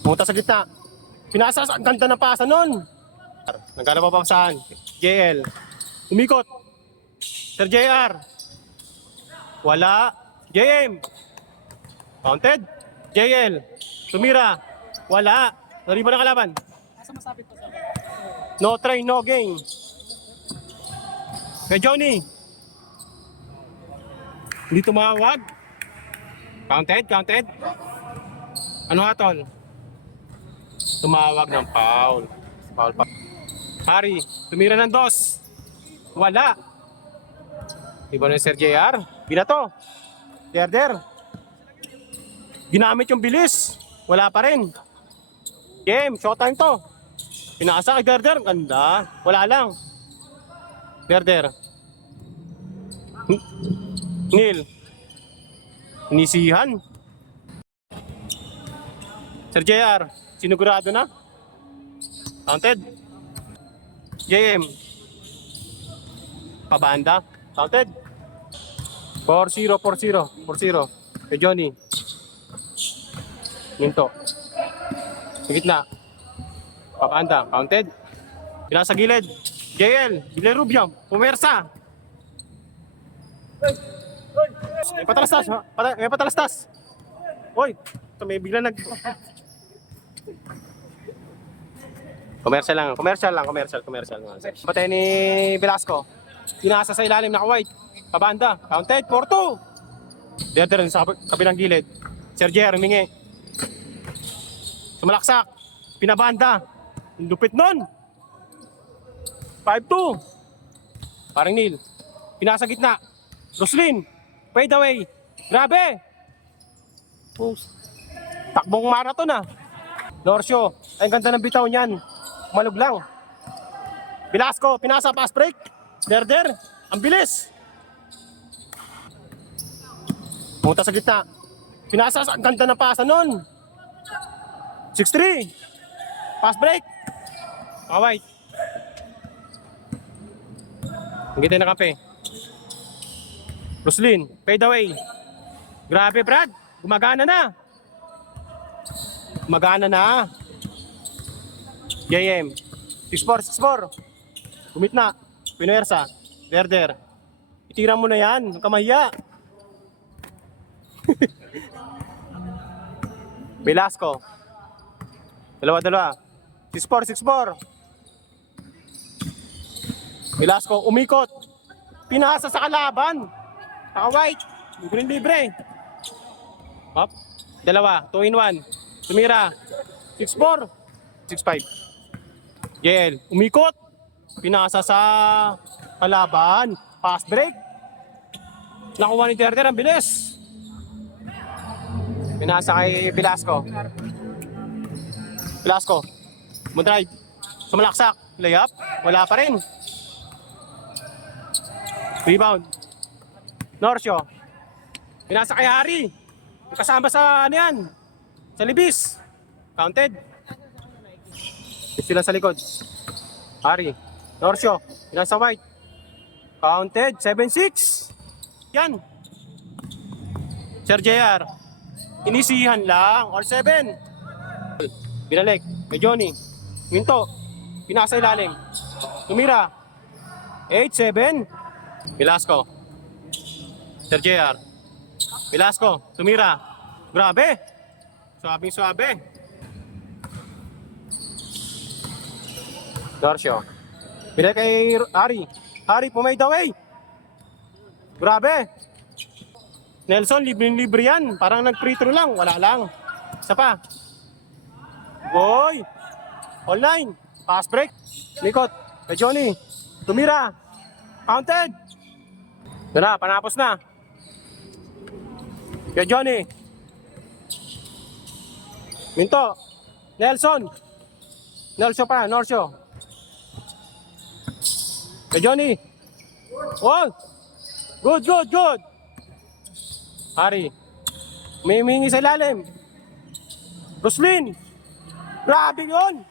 Pumunta sa gitna. Pinasa, ang ganda ng pasa nun. Nagkala pa papasahan. JL. Umikot. Sir JR. Wala. JM. Counted. JL. Tumira. Wala. Nariba ng kalaban. No try, no gain. Kay Johnny. Hindi tumawag. Counted, counted. Ano nga tol? Tumawag ng foul. Foul pa. Harry, tumira ng dos. Wala. Iba na yung Sir JR. Binato. Derder. Ginamit yung bilis. Wala pa rin. Game, showtime to. Pinasa kay Derder. Ganda. Wala lang. Derder. Neil. Inisihan. Sir JR. Sinugurado na. Counted. JM. Pabanda. Counted. 4-0, 4-0. 4-0. Kay Johnny. Minto. Sa gitna. Pabanda. Counted. Pinasa gilid. JL. Gilid Rubiam. Pumersa. May patalastas. May patalastas. Hoy. May bigla nag... Commercial lang. Commercial. Patay ni Velasco. Pinasa sa ilalim, naka-white. Pabanda. Counted. 4-2. Derder sa kabilang gilid. Sir Jer, humingi. Sumalaksak. Pinabanda. Lupit nun. 5-2. Parang Neil. Pinasa gitna. Roslyn. Fade away. Grabe. Takbong marathon ah. Norcio. Ay, ganda ng bitaw niyan. Malug lang. Velasco. Pinasa pass break. Derder. Ang bilis. Pumunta sa gitna. Pinasa. Ang ganda ng pasa nun. 6-3. Pass break. White. Ang ganda na kape. Roslyn. Fade away. Grabe Brad. Gumagana na. Gumagana na. JM. 6-4. Gumit na. Pinuersa. Derder. Itira mo na yan. Huwag ka mahiya. Velasco. Dalawa. 6-4. Velasco. Umikot. Pinasa sa kalaban. Naka-white. Libre. Up. Dalawa. 2-in-1. Tumira. 6-4. 6-5. JL. Umikot. Pinasa sa kalaban. Pass break. Nakuha ni Derder. Ang bilis. Pinasa kay Velasco. Mudrive. Sumalaksak. Layup. Wala pa rin. Rebound. Norcio. Pinasa kay Harry. Kasama sa ano yan? Sa libis. Counted. Sila sa likod. Harry. Norcio. Pinasa white. Counted. 7-6. Yan. Sir JR. Inisihan lang. Or 7. Binalik. May Johnny. Minto. Pinasa ilalim. Tumira. 8-7. Velasco. Sir JR. Velasco. Tumira. Grabe. Suabe. Norcio. Pinalik kay Harry. Harry, pumade away. Grabe. Nelson, libre yan. Parang nag-free throw lang. Wala lang. Isa pa. Boy. Online. Pass break. Likot. Kay Johnny. Tumira. Counted. Doon na, panapos na. Kay Johnny. Minto. Nelson. Norcio. Kay Johnny. Oh. Good. Harry. May mingi sa ilalim. Roslyn. Grabe yun.